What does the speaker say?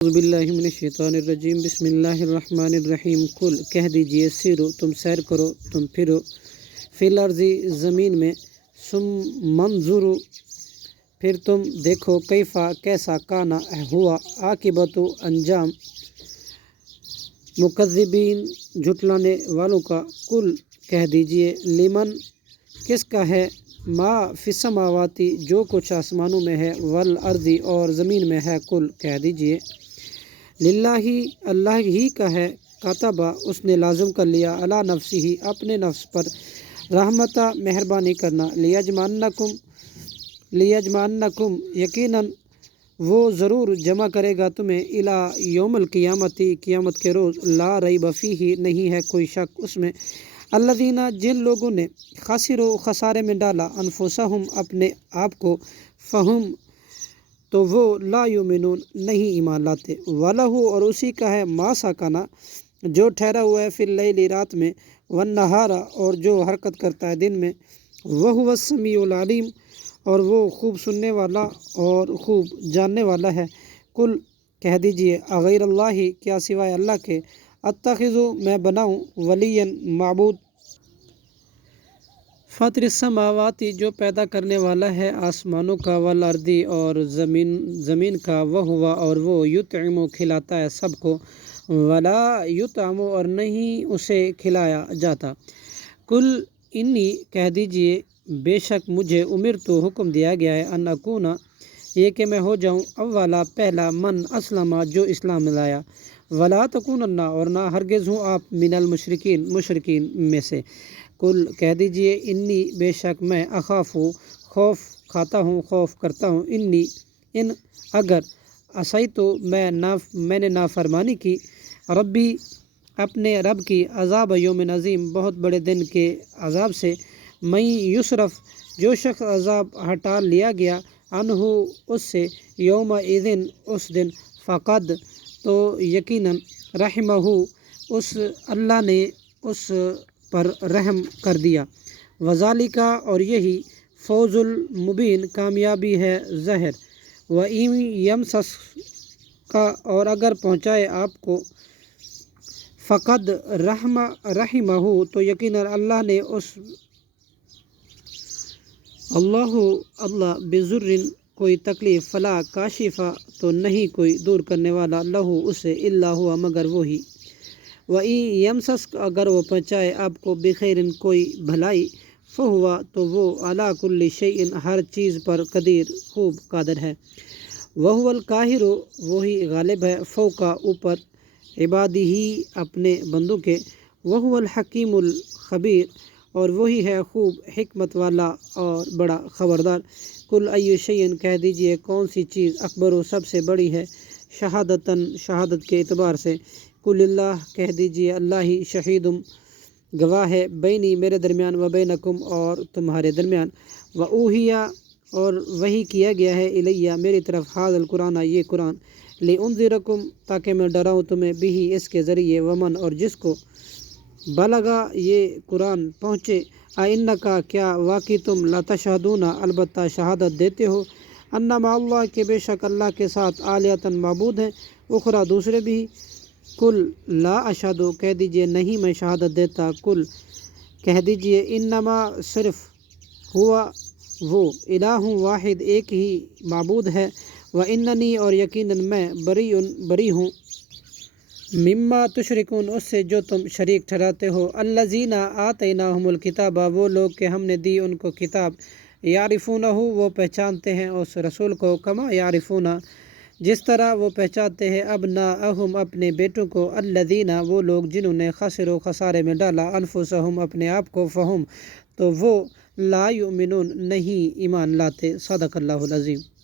اعوذ باللہ من الشیطان الرجیم بسم اللہ الرحمن الرحیم قل کہہ دیجئے سیرو تم سیر کرو تم پھرو فی الارض زمین میں ثم منظرو پھر تم دیکھو کیفا کیسا کانا ہوا عاقبت انجام مکذبین جھٹلانے والوں کا قل کہہ دیجئے لمن کس کا ہے ما فی السماواتی جو کچھ آسمانوں میں ہے والارض اور زمین میں ہے قل کہہ دیجئے للہ اللہ ہی کا ہے کاتبہ اس نے لازم کر لیا علی نفسی ہی اپنے نفس پر رحمتہ مہربانی کرنا لیجمعنکم یقیناً وہ ضرور جمع کرے گا تمہیں الی یوم القیامتی قیامت کے روز لا ریب فیہ نہیں ہے کوئی شک اس میں الذین جن لوگوں نے خسروا خسارے میں ڈالا انفسہم اپنے آپ کو فہم تو وہ لا یؤمنون نہیں ایمان لاتے وَلَهُ اور اسی کا ہے ما سکنا جو ٹھہرا ہوا ہے فی اللیل رات میں والنہار اور جو حرکت کرتا ہے دن میں وَهُوَ السمیع العلیم اور وہ خوب سننے والا اور خوب جاننے والا ہے قل کہہ دیجئے اغیر اللہ کیا سوائے اللہ کے اتخذ میں بناؤں ولیًا معبود فاطر السماواتی جو پیدا کرنے والا ہے آسمانوں کا والارض اور زمین کا وہوا اور وہ یطعم کھلاتا ہے سب کو ولا یطعم اور نہیں اسے کھلایا جاتا کل انی کہہ دیجئے بے شک مجھے امرتو حکم دیا گیا ہے ان اکونا یہ کہ میں ہو جاؤں اولا پہلا من اسلم جو اسلام لایا ولا تکونن اور نہ ہرگز ہوں آپ من المشرکین مشرکین میں سے کل کہہ دیجئے انی بے شک میں اخاف خوف کھاتا ہوں خوف کرتا ہوں ان اگر عصیت تو میں نے نافرمانی کی ربی اپنے رب کی عذاب یوم عظیم بہت بڑے دن کے عذاب سے میں یصرف جو شخص عذاب ہٹا لیا گیا عنہ اس سے یوم اذن اس دن فقد تو یقیناً رحمہ اس اللہ نے اس پر رحم کر دیا وذالک اور یہی فوز المبین کامیابی ہے ظاہر وَإِن یمسسک اور اگر پہنچائے آپ کو فقد رحمہ تو یقیناً اللہ نے اللہ بضر کوئی تکلیف فلا کاشفہ تو نہیں کوئی دور کرنے والا لہو اسے الا ہوا مگر وہی وَإِن یمسسک اگر وہ پہنچائے آپ کو بخیر کوئی بھلائی فہوا تو وہ علی کل شیء ہر چیز پر قدیر خوب قادر ہے وہو القاہر وہی غالب ہے فوق اوپر عبادہ اپنے بندوں کے وہو الحکیم الخبیر اور وہی ہے خوب حکمت والا اور بڑا خبردار کل ای شیء کہہ دیجئے کون سی چیز اکبر سب سے بڑی ہے شہادت کے اعتبار سے قل اللہ کہہ دیجئے اللہ ہی شہید گواہ ہے بینی میرے درمیان و بینکم اور تمہارے درمیان و اوحیا اور وحی کیا گیا ہے الیہ میری طرف ھذا القرآن یہ قرآن لانذرکم تاکہ میں ڈراؤں تمہیں بھی اس کے ذریعے ومن اور جس کو بلغا یہ قرآن پہنچے انکا کیا واقعی تم لتشہدون البتہ شہادت دیتے ہو ان مع اللہ کہ بے شک اللہ کے ساتھ آلیۃ معبود ہیں اخرى دوسرے بھی کل لا اشہد کہہ دیجئے نہیں میں شہادت دیتا کل کہہ دیجئے انما صرف ہوا وہ الہ واحد ایک ہی معبود ہے واننی اور یقیناً میں بری ہوں مما تشرکون اس سے جو تم شریک ٹھہراتے ہو الذین آتیناہم الکتاب وہ لوگ کہ ہم نے دی ان کو کتاب یعرفونہ وہ پہچانتے ہیں اس رسول کو کما یعرفون جس طرح وہ پہچانتے ہیں ابناءہم اپنے بیٹوں کو الذین وہ لوگ جنہوں نے خسروا خسارے میں ڈالا انفسہم اپنے آپ کو فہم تو وہ لا یؤمنون نہیں ایمان لاتے صدق اللہ العظیم